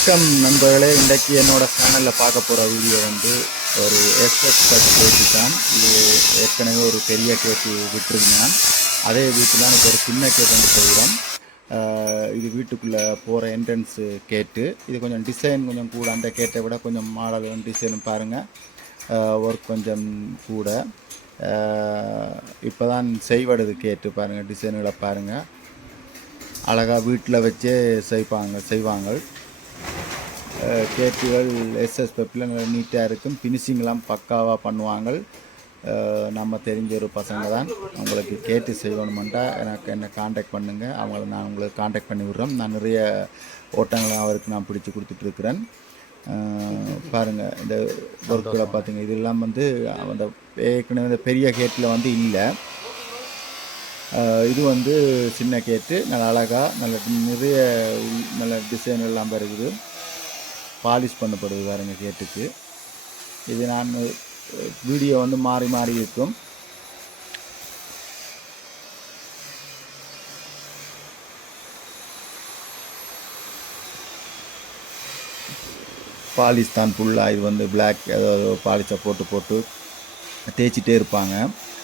வணக்கம் நண்பர்களே. இன்றைக்கு என்னோடய சேனலில் பார்க்க போகிற வீடியோ வந்து ஒரு எஸ்எஸ் பட் கேக்கு தான். இது ஏற்கனவே ஒரு பெரிய கேக்கு விட்டுருந்தேன். அதே வீட்டில் எனக்கு ஒரு சின்ன கேட் வந்து செய்கிறோம். இது வீட்டுக்குள்ளே போகிற என்ட்ரன்ஸு கேட்டு. இது கொஞ்சம் டிசைன் கொஞ்சம் கூட. அந்த கேட்டை விட கொஞ்சம் மாடலும் டிசைனும் பாருங்கள் ஒர்க் கொஞ்சம் கூட. இப்போ தான் செய்வடுது கேட்டு பாருங்கள் டிசைன்களை பாருங்கள் அழகாக வீட்டில் வச்சே செய்ப்பாங்க செய்வாங்க. அஹ் எஸ்எஸ் பெப்பில் நீட்டாக இருக்கும். ஃபினிஷிங்லாம் பக்காவாக பண்ணுவாங்க. நம்ம தெரிஞ்ச ஒரு பசங்க தான். உங்களுக்கு கேட்டு செய்யணுமெண்டா எனக்கு என்னை காண்டாக்ட் பண்ணுங்கள் அவங்கள நான் உங்களுக்கு காண்டாக்ட் பண்ணி விட்றோம். நான் நிறைய ஓட்டங்களை அவருக்கு நான் பிடிச்சி கொடுத்துட்ருக்குறேன் பாருங்கள் இந்த ஒர்க்கில் பார்த்தீங்க இதெல்லாம் வந்து அந்த ஏற்கனவே இந்த பெரிய கேட்டில் வந்து இல்லை. இது வந்து சின்ன கேட்டு நல்ல அழகாக நல்ல நிறைய நல்ல டிசைன் எல்லாம் இருக்குது பாலிஷ் பண்ணப்படுது பாருங்கள் கேட்டுக்கு. இது நான் வீடியோ வந்து மாறி மாறி இருக்கும். பாலிஷ் தான் ஃபுல்லாக இது வந்து பிளாக் ஏதாவது பாலிஷை போட்டு போட்டு தேய்ச்சிட்டே இருப்பாங்க.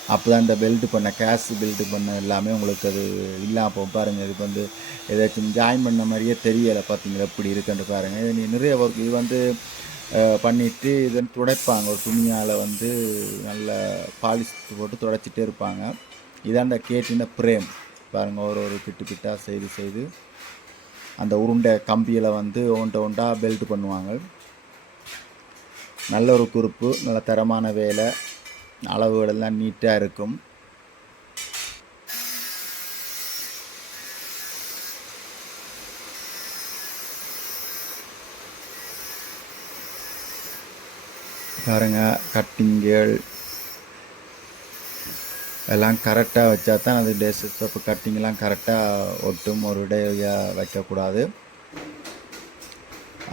அப்போ தான் இந்த பில்டு பண்ண கேஷ் பில்டு பண்ண எல்லாமே உங்களுக்கு அது இல்லாமல் போகும் பாருங்கள் இதுக்கு வந்து ஏதாச்சும் ஜாயின் பண்ண மாதிரியே தெரியலை பார்த்தீங்களா எப்படி இருக்குன்னு பாருங்கள் இது நீ- நிறைய ஒர்க் இது வந்து பண்ணிவிட்டு இதை துடைப்பாங்க. ஒரு துணியால் வந்து நல்ல பாலிஷ் போட்டு துடைச்சிட்டே இருப்பாங்க. இதான் இந்த கேட்டின பிரேம் பாருங்கள் ஒரு ஒரு பிட்டு பிட்டாக செய்து செய்து அந்த உருண்டை கம்பியில் வந்து ஒன்றை ஒன்றா பெல்ட் பண்ணுவாங்க. நல்ல ஒரு குறிப்பு நல்ல தரமான வேலை. அளவுகளெல்லாம் நீட்டாக இருக்கும். பாருங்க கட்டிங்கள். எல்லாம் கரெக்டாக வச்சா தான் அது டெஸ்க்டாப் கட்டிங்லாம் கரெக்டாக ஒட்டும் ஒரு இடையாக வைக்கக்கூடாது.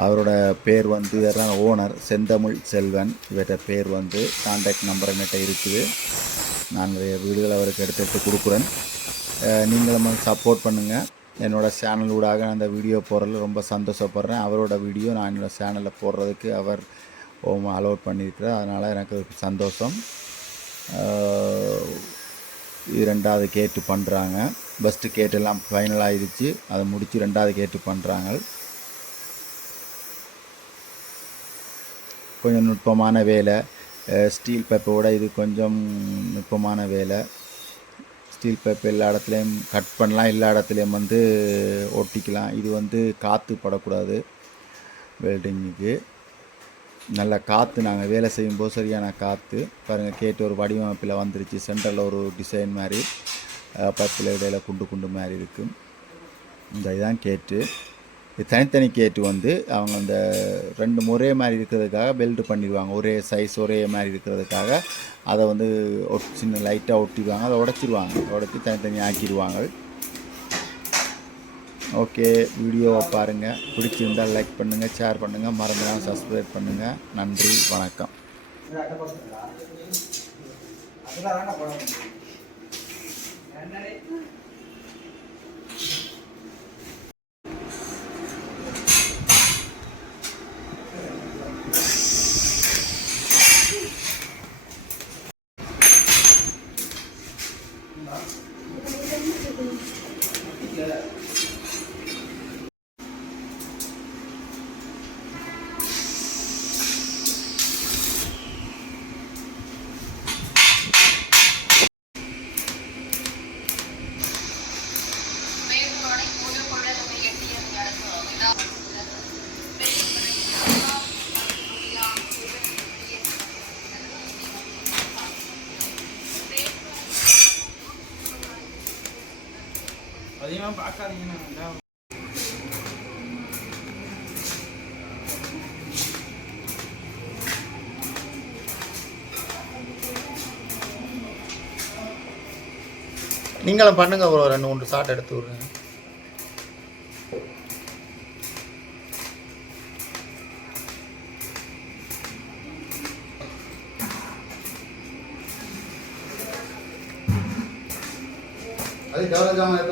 அவரோட பேர் வந்து இவர்தான் ஓனர் செந்தமிழ் செல்வன். இவர்கிட்ட பேர் வந்து கான்டாக்ட் நம்பர் என்கிட்ட இருக்குது. நான் நிறைய வீடுகள் அவருக்கு எடுத்து எடுத்து கொடுக்குறேன் நீங்களும் சப்போர்ட் பண்ணுங்கள் என்னோடய சேனல் ஊடாக அந்த வீடியோ போடுறதுல ரொம்ப சந்தோஷப்படுறேன். அவரோட வீடியோ நான் என்னோடய சேனலில் போடுறதுக்கு அவர் அலோட் பண்ணியிருக்கிறார். அதனால் எனக்கு ஒரு சந்தோஷம். இது ரெண்டாவது கேட்டு பண்ணுறாங்க ஃபஸ்ட்டு கேட்டெல்லாம் ஃபைனல் ஆயிடுச்சு. அதை முடித்து ரெண்டாவது கேட்டு பண்ணுறாங்க கொஞ்சம் நுட்பமான வேலை. ஸ்டீல் பேப்பரோட இது கொஞ்சம் நுட்பமான வேலை. ஸ்டீல் பேப்பர் எல்லா இடத்துலையும் கட் பண்ணலாம். எல்லா இடத்துலையும் வந்து ஒட்டிக்கலாம். இது வந்து காற்று படக்கூடாது வெல்டிங்குக்கு நல்ல காற்று நாங்கள் வேலை செய்யும்போது சரியான காற்று பாருங்கள் கேட்டு ஒரு வடிவமைப்பில் வந்துருச்சு. சென்டரில் ஒரு டிசைன் மாதிரி. பத்தில் இடையில குண்டு குண்டு மாதிரி இருக்குது இந்த இதுதான் கேட்டு. இது தனித்தனி கேட்டு வந்து அவங்க அந்த ரெண்டு ஒரே மாதிரி இருக்கிறதுக்காக பெல்ட் பண்ணிடுவாங்க. ஒரே சைஸ் ஒரே மாதிரி இருக்கிறதுக்காக அதை வந்து ஒட் சின்ன லைட்டாக ஒட்டிடுவாங்க. அதை உடச்சிடுவாங்க உடச்சி தனித்தனி ஆக்கிடுவாங்க. ஓகே வீடியோவை பாருங்கள் பிடிச்சிருந்தால் லைக் பண்ணுங்கள் ஷேர் பண்ணுங்கள் மறந்துடாம சப்ஸ்கிரைப் பண்ணுங்கள் நன்றி வணக்கம். Yeah. அதிகமாக பார்க்காதீங்கண்ணா இதான் நீங்களும் பண்ணுங்க ஒரு ரெண்டு மூணு ஷாட் எடுத்து விடுங்க. அது கவலை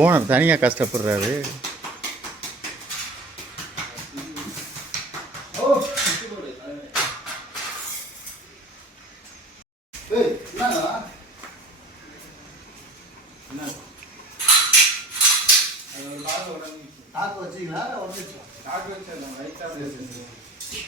ஓனர் தனியாக கஷ்டப்படுறாரு.